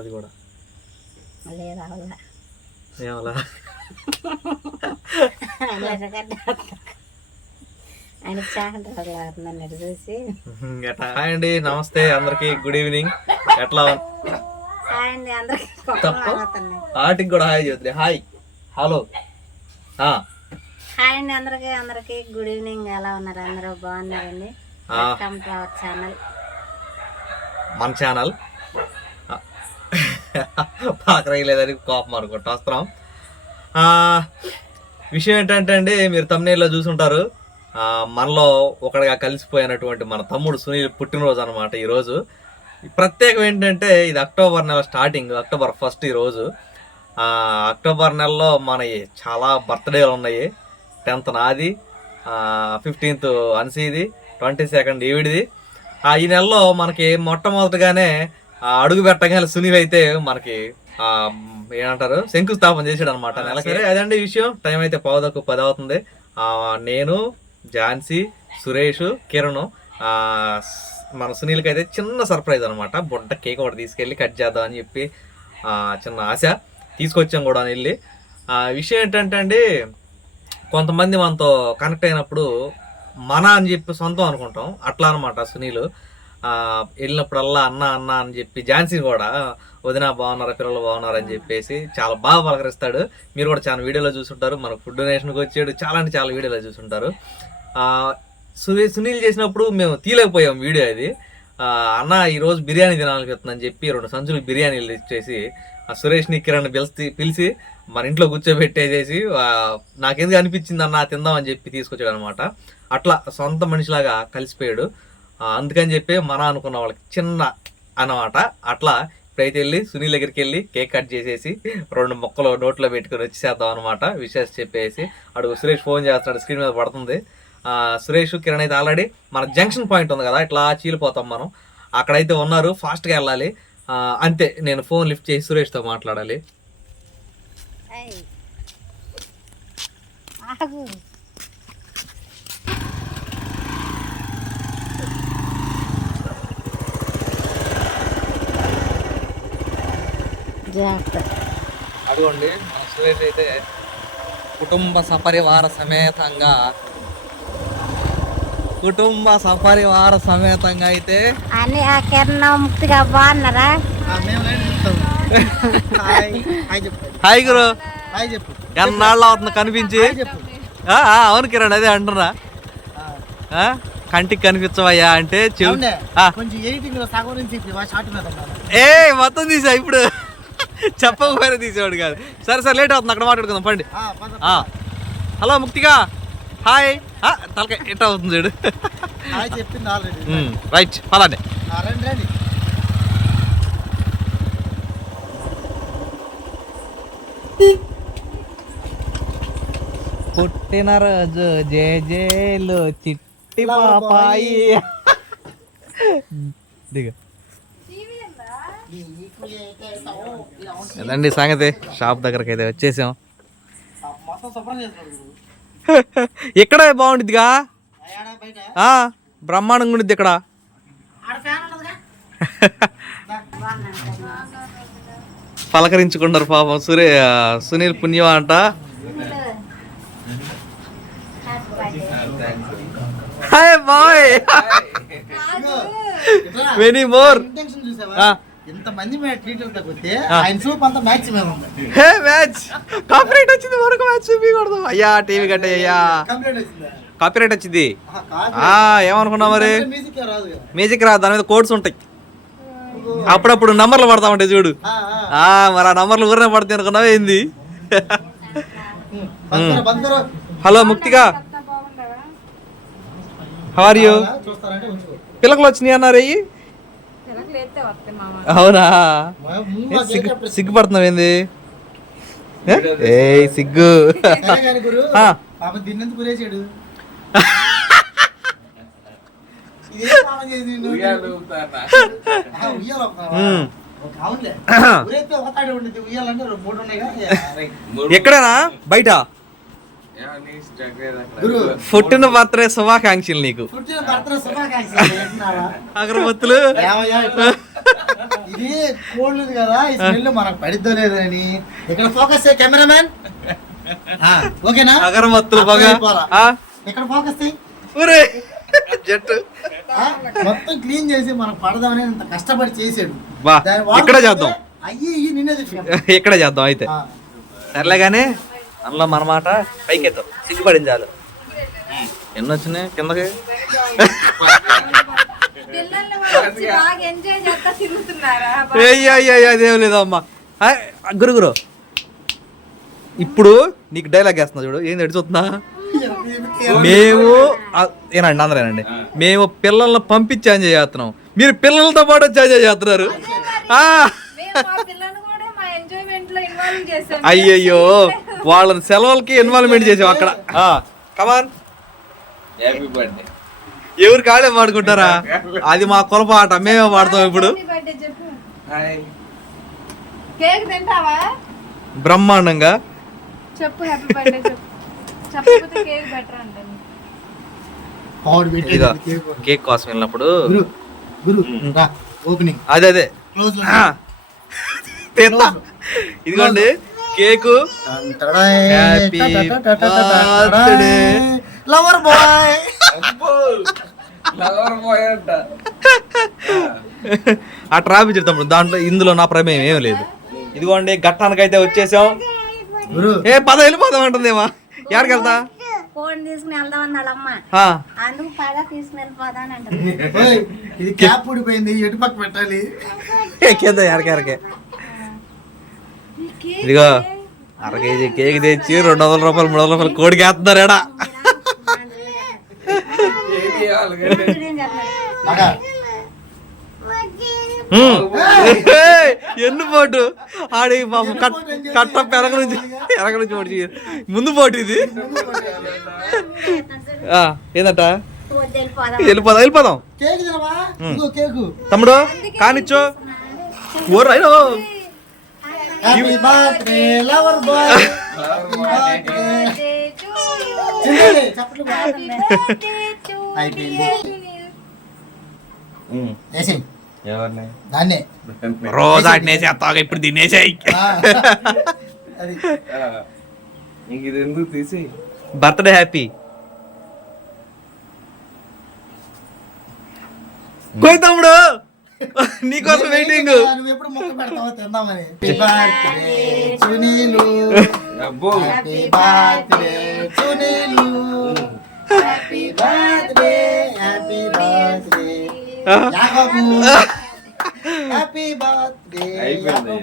అది కూడా. ఏమలా? అండి నమస్తే అందరికి గుడ్ ఈవినింగ్. ఎట్లా తప్పు? ఆటికి కూడా హాయ్ చెబుతుంది హాయ్. హలో. హాయ్ అండి అందరికి అందరికి గుడ్ ఈవినింగ్. ఎలా ఉన్నారు? అందరూ బాగున్నారండి. వెల్కమ్ టు అవర్ ఛానల్ మన ఛానల్. పాకరేయలేదని కోపం అనుకుంటా. వస్తున్నాం. విషయం ఏంటంటే అండి మీరు తమ్నేల్లో చూసుంటారు. మనలో ఒకడిగా కలిసిపోయినటువంటి మన తమ్ముడు సునీల్ పుట్టినరోజు అనమాట ఈరోజు ప్రత్యేకం ఏంటంటే ఇది అక్టోబర్ నెల స్టార్టింగ్ అక్టోబర్ ఫస్ట్ ఈరోజు అక్టోబర్ నెలలో మన చాలా బర్త్డేలు ఉన్నాయి. టెన్త్ నాది ఫిఫ్టీన్త్ అన్సీది ట్వంటీ సెకండ్ ఈవిడిది. ఈ నెలలో మనకి మొట్టమొదటిగానే ఆ, అడుగు పెట్టగానే సునీల్ అయితే మనకి ఆ, ఏమంటారు శంకుస్థాపన చేసాడు అనమాట నెలకి. అదండి విషయం. టైం అయితే పావుదకు పది అవుతుంది. ఆ, నేను ఝాన్సీ సురేష్ కిరణ్ మన సునీల్కి అయితే చిన్న సర్ప్రైజ్ అనమాట బుడ్డ కేక్ ఒకటి తీసుకెళ్ళి కట్ చేద్దాం అని చెప్పి ఆ, చిన్న ఆశ. తీసుకొచ్చాం కూడా వెళ్ళి. ఆ, విషయం ఏంటంటే అండి కొంతమంది మనతో కనెక్ట్ అయినప్పుడు మన అని చెప్పి సొంతం అనుకుంటాం. అట్లా అనమాట సునీల్. వెళ్ళినప్పుడల్లా అన్న అన్న అని చెప్పి ఝాన్సీ కూడా వదిన బాగున్నారా పిల్లలు బాగున్నారా? అని చెప్పేసి చాలా బాగా పలకరిస్తాడు. మీరు కూడా చాలా వీడియోలో చూసుంటారు. మన ఫుడ్ డొనేషన్కి వచ్చాడు చాలా అంటే చాలా వీడియోలో చూసుంటారు. సునీల్ సునీల్ చేసినప్పుడు మేము తీయలేకపోయాం వీడియో అది. అన్న ఈరోజు బిర్యానీ తినాలని చెప్తుందని చెప్పి రెండు సంచులు బిర్యానీలు ఇచ్చేసి ఆ సురేష్ని కిరణ్ పిలిచి పిలిచి మన ఇంట్లో కూర్చోబెట్టేసేసి నాకెందుకు అనిపించింది అన్న తిందామని చెప్పి తీసుకొచ్చాడు అనమాట అట్లా సొంత మనిషిలాగా కలిసిపోయాడు. అందుకని చెప్పి మన అనుకున్న వాళ్ళకి చిన్న అన్నమాట. అట్లా ఇప్పుడైతే వెళ్ళి సునీల్ దగ్గరికి వెళ్ళి కేక్ కట్ చేసేసి రెండు మొక్కలు నోట్లో పెట్టుకుని వచ్చేసేద్దాం అనమాట విషయాలు చెప్పేసి అడుగు సురేష్ ఫోన్ చేస్తాడు స్క్రీన్ మీద పడుతుంది. సురేష్ కిరణ్ అయితే ఆల్రెడీ మన జంక్షన్ పాయింట్ ఉంది కదా ఇట్లా చీలిపోతాం మనం. అక్కడైతే ఉన్నారు ఫాస్ట్గా వెళ్ళాలి. అంతే నేను ఫోన్ లిఫ్ట్ చేసి సురేష్తో మాట్లాడాలి. జాగ్రత్త. అదిగోండి మన సురేష్ అయితే కుటుంబ సపరివార సమేతంగా కుటుంబ సపరివార సమేతంగా అయితే అని ఆ కిరణ్ ముక్తిగా బాగున్నారా హాయ్ గురు. హాయ్ చెప్పు. ఎన్నాళ్ళు అవుతుంది కనిపించి? ఆ, ఆ, అవును కిరణ్ అదే అంటున్నా. ఆ, కంటికి కనిపించవయ్యా అంటే చెవు ఏ మొత్తం తీసా ఇప్పుడు. చెప్పకపోయినా తీసేవాడు కాదు. సరే సరే లేట్ అవుతుంది అక్కడ మాట్లాడుకుందాం పండి. హలో ముక్తిగా. హాయ్. ఆ, తలకాయ ఎట్లా అవుతుంది చూడు. రైట్ రండి రండి. పుట్టినరోజు జే జేలు చిట్టి పాపాయి. దిగ. అదండి సంగతి? షాప్ దగ్గరకి అయితే వచ్చేసాం. ఇక్కడే ఆ, బ్రహ్మాండంగా ఉండిద్ది ఇక్కడ. పలకరించుకున్నారు పాపం సురే సునీల్ పుణ్యం అంట. హాయ్ బాయ్ మెనీ మోర్ తగ్గితే ఆయన చూపు అంతా మ్యాచ్ మీద ఉంది. హే మ్యాచ్ కాపీరైట్ వచ్చింది వరకు మ్యాచ్ చూపించకూడదు అయ్యా టీవీ కట్టే అయ్యా. కాపీరైట్ వచ్చింది? మరి? మ్యూజిక్ రాదు కదా. మ్యూజిక్ రా దాని మీద కోడ్స్ ఉంటాయి. అప్పుడప్పుడు నంబర్లు పడతా ఉంటాయి చూడు. ఆ, ఆ. ఆ మరి ఆ నంబర్లు ఊరినే పడతాయి అనుకున్నావు ఏంది. హలో ముక్తిగా. హవర్ యూ పిల్లకలు వచ్చినాయి అన్నారు అయ్యి అవునా? సిగ్గుపడుతున్నావు ఏంది? ఏ? ఏయ్ సిగ్గు. ఎక్కడేనా? బయట? పుట్టిన బర్త్డే శుభాకాంక్షలు నీకు? అగరబత్తులు? ఇది కోల్డ్ కదా ఈ స్మెల్ మనకు పడిద్దో లేదని ఇక్కడ ఫోకస్ చేయి కెమెరామ్యాన్ ఓకేనా? అగరబత్తులు బాగా? ఇక్కడ ఫోకస్ చేయి? ఊరే. జట్టు. మొత్తం క్లీన్ చేసి మనకు పడదామని అంత కష్టపడి చేసాడు ఇక్కడే చేద్దాం. అయ్యి నిన్నే ఇక్కడే చేద్దాం అయితే. సర్లే కానీ అందులో మన మాట పైకెత్తాం. సిగ్గుపడింది చాలు. ఎన్ని వచ్చినాయి కిందకి? పిల్లల్ని కూడా వచ్చి బాగా ఎంజాయ్ చేస్తా తిరుగుతున్నారా? అయ్యో అయ్యో అదేం లేదమ్మా. గురు గురు. ఇప్పుడు నీకు డైలాగ్ వేస్తున్నా చూడు. ఏంది అడుగుతున్నా మేము ఏనండి అందరేనండి. మేము పిల్లల్ని పంపించి ఎంజాయ్ చేస్తున్నాం. మీరు పిల్లలతో పాటు వచ్చి ఎంజాయ్ చేస్తున్నారు ఆ, మేము మా పిల్లల్ని కూడా మా ఎంజాయ్మెంట్లో ఇన్వాల్వ్ చేసాం అయ్యయ్యో. వాళ్ళని సెలవులకి ఇన్వాల్వ్మెంట్ చేసాం అక్కడ. కమాన్ హ్యాపీ బర్త్డే ఎవరు కాడే పాడుకుంటారా అది మా కులపాట మేమే పాడతాం ఇప్పుడు. హ్యాపీ బర్త్డే చెప్పు. హాయ్ కేక్ తింటావా? బ్రహ్మాండంగా. చెప్పు హ్యాపీ బర్త్డే చెప్పు. చెప్పకపోతే కేక్ బెటర్ అంటాను. ఇదిగో కేక్ కోసం వెళ్ళినప్పుడు. గురు గురు రా ఓపెనింగ్ అదే అదే. క్లోజ్ ఆ, తీస్తా. ఇదిగోండి. Cake. Lover boy lover boy అంట ఆ ట్రాఫిక్ చెప్తాం దాంట్లో ఇందులో నా ప్రమేయం ఏం లేదు ఇదిగోండి ఘట్టానికైతే వచ్చేసాం ఏ పద వెళ్ళిపోదాం అంటుందేమా ఎక్కడికి వెళ్తా ఫోన్ తీసుకుని వెళ్దాం అందుకు పద తీసుకుని వెళ్ళిపోదాం ఓయ్, ఇది క్యాప్ ఊడిపోయింది ఎటు పక్క పెట్టాలి ఎక్కేద్దాం ఎరకే ఎరకే ఇదిగో అర కేజీ కేక్ తెచ్చి రెండు వందల రూపాయలు మూడు వందల రూపాయలు కోడికి వేస్తున్నారు ఎడా ఎన్ని పోటు? ఆడి పాపం కట్ కట్ట పెరగ నుంచి ఎరగ నుంచి పోటీ ముందు పోటీ ఇది. ఆ, ఏందట? వెళ్ళిపోదాం వెళ్ళిపోదాం. తమ్ముడు కానిచ్చో ఓ రైడో హ్యాపీ బర్త్డే లవర్ బాయ్ చప్పట్లు కొట్టు. అయిపోయింది వేసి ఎవరిని? దాన్నే. రోజు ఆడినేసేస్తావు ఇప్పుడు తినేసాయి ఆ, అది. ఇంక ఇది ఎందుకు తీసి? బర్త్డే హ్యాపీ కోయి తమ్ముడు! నీకోసం వెయిటింగ్ నువ్వు ఎప్పుడు మొక్క పెడతావో తిందామని happy Sunil. Happy birthday Sunil. Happy birthday happy birthday Yakub happy birthday అయిపోయింది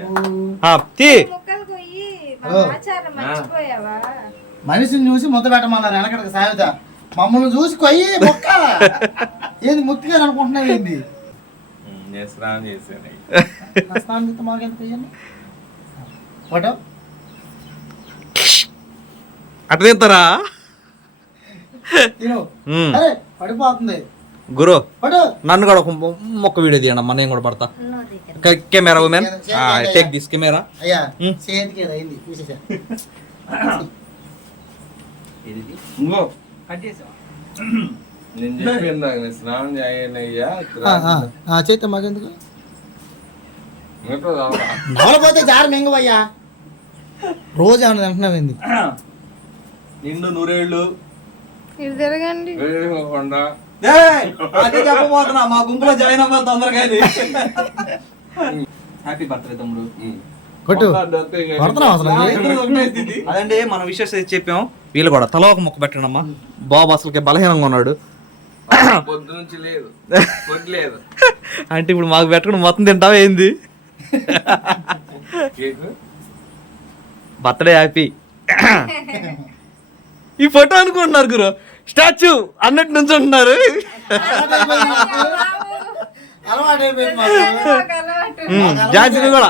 యాకబు తీ ముక్కలు కొయ్యి మా ఓ. ఆచారం మర్చిపోయావా? మనిషిని చూసి ముద్ద పెట్టమన్నారు వెనకడికి సాయుధ మమ్మల్ని చూసి కొయ్యి మొక్క. ఏంది ముత్తిగా అనుకుంటున్నావు ఏంది నేను స్నానం చేశాను స్నానం చేస్తే ఫోటో తింటారా పడిపోతుంది. గురు పడు. నన్ను కూడా ఒక మొక్క వీడియో తీయండి అమ్మా నేను కూడా పడతా. Camera women? Take this camera. ఇంకో. నేను చెప్పాను నాకు నేను స్నానం చేయనయ్యా చేస్తే మాకెందుకు? నవలపోతే జారు మింగవయ్యా. రోజు ఏమన్నా తింటున్నావేంది? నిండు నూరేళ్ళు. ఇది తిరగండి. వేడుకోకుండా అదే చెప్పబోతున్నా మా గుంపులో జాయిన్ అవ్వాలి తొందరగా హ్యాపీ బర్త్డే తమ్ముడు. కొట్టు. అదండి మన విషయం చెప్పాం. వీళ్ళు కూడా తల ఒక మొక్క పెట్టండి అమ్మా బాబు అసలుకి బలహీనంగా ఉన్నాడు. అంటే ఇప్పుడు మాకు పెట్టకుండా మొత్తం తింటావా ఏంది? కేకు? Birthday happy. ఈ ఫోటో అనుకుంటున్నారు గురు. స్టాచ్యూ అన్నట్టు నుంచి ఉంటున్నారు. నువ్వు కూడా.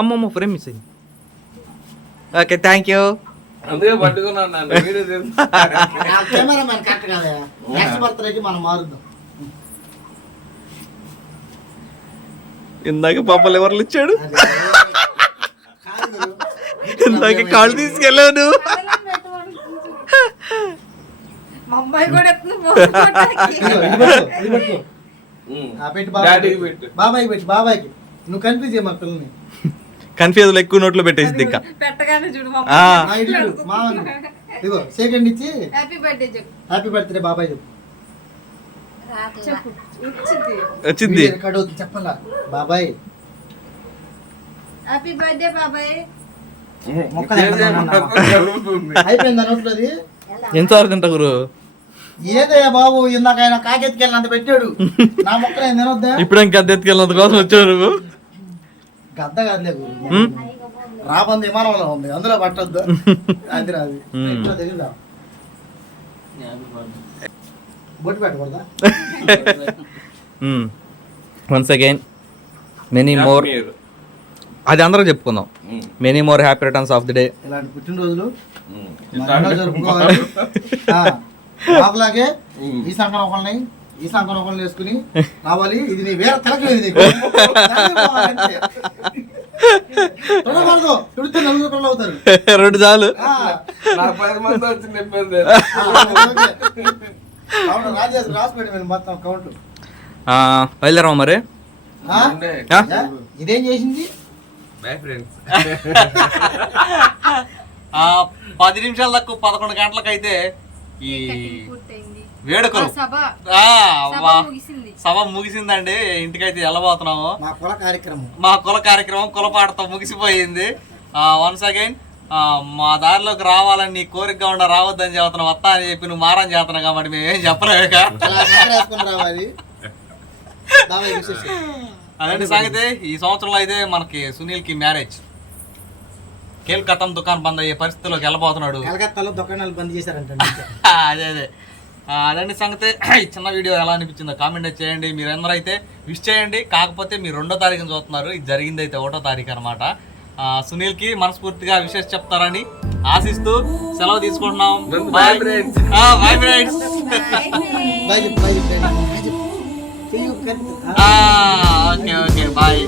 అమ్మమ్మ ఫ్రేమ్ మిస్ అయింది. ఓకే థ్యాంక్ యూ అందుకే పట్టుకున్నాను నన్ను. వీడియో తెలుసు కెమెరా మ్యాన్ కరెక్ట్ కాదా? నెక్స్ట్ బర్త్డేకి మనం మారుద్దాం. ఇందాక పాపలు ఎవరు ఇచ్చాడు. ఇందాక కాళ్ళు? మా పెట్టు బాబాయ్కి పెట్టి. బాబాయ్కి. నువ్వు కన్ఫ్యూజ్ చేయమా పిల్లని. కన్ఫ్యూజ్ ఎక్కువ నోట్లో పెట్టేసింది ఇంకా. పెట్టగానే చూడు ఇదిగో సెకండ్ ఇచ్చి హ్యాపీ బర్త్డే చెప్పు. హ్యాపీ బర్త్డే బాబాయ్ చెప్పు. వచ్చింది. చెప్పాలా? బాబాయ్. హ్యాపీ బర్త్డే బాబాయ్. అయిపోయింది. ఎంతవరకు తింటా గురు? ఏదయ్యా బాబు ఇందాక ఆయన కాకెత్తికెళ్ళినంత పెట్టాడు. నా మొక్కలు ఏం తినొద్దా? ఇప్పుడు ఇంకా ఎత్తుకెళ్ళినంత కోసం వచ్చారు నువ్వు. గద్ద కాదులే గురు. ఉమ్. రాబంది విమానంలో ఉంది అందులో పట్టొద్దు అది రాదు. ఎట్లా బొట్టు పెట్టకూడదా వన్స్ అగైన్ మెనీ మోర్. అది అందరూ చెప్పుకుందాం. Many more happy returns of the day ఇలాంటి పుట్టినరోజులు జరుపుకోవాలి. ఈ సంకరం ఒకళ్ళని ఈ సంకరం వేసుకుని రావాలి ఇది నీ వేరే తిలకం ఇది నీకు. రెండు చాలు. రాసిపెట్టి మీరు? ఇదేం చేసింది? బాయ్ ఫ్రెండ్స్ ఆ, పది నిమిషాల తక్కువ పదకొండు గంటలకైతే ఈ పూర్తయింది. వేడుకలు. సభ. ముగిసిందండి. ఇంటికైతే వెళ్ళబోతున్నాము మా కుల కార్యక్రమం. మా కుల కార్యక్రమం కులపాటతో ముగిసిపోయింది. వన్స్ అగైన్ మా దారిలోకి రావాలని నీ కోరికగా ఉండ రావద్దని చెబుతున్నావు వస్తా అని చెప్పి నువ్వు మారని చేస్తున్నావు కాబట్టి మేము ఏం చెప్పలేక అదండి సంగతి? ఈ సంవత్సరంలో అయితే మనకి సునీల్కి మ్యారేజ్. కేల్కతం దుకాణం బంద్ అయ్యే పరిస్థితిలోకి వెళ్ళబోతున్నాడు. కలకత్తాలో దుకాణాలు బంద్ చేశారంట అదే అదే. అదండి సంగతి. ఈ చిన్న వీడియో ఎలా అనిపించిందో కామెంట్ చేయండి. మీరు అందరూ అయితే విష్ చేయండి కాకపోతే మీరు రెండో తారీఖున చూస్తున్నారు. ఇది జరిగింది అయితే ఒకటో తారీఖు అనమాట సునీల్కి మనస్ఫూర్తిగా విషెస్ చెప్తారని ఆశిస్తూ సెలవు తీసుకుంటున్నాం. Bye. Bye friends okay okay bye